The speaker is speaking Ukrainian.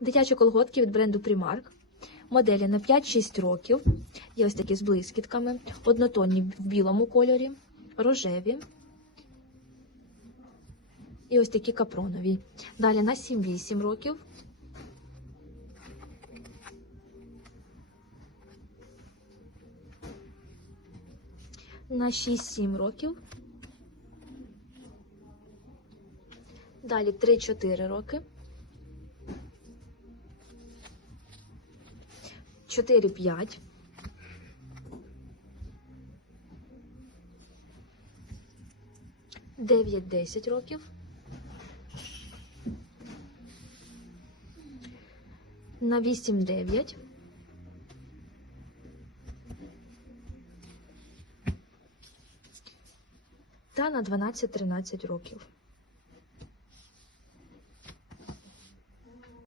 Дитячі колготки від бренду Primark. Моделі на 5-6 років. Є ось такі з блискітками, однотонні в білому кольорі, рожеві. І ось такі капронові. Далі на 7-8 років. На 6-7 років. Далі 3-4 роки. 4-5. Дев'ять-десять років. На вісім-дев'ять. Та на 12-13 років.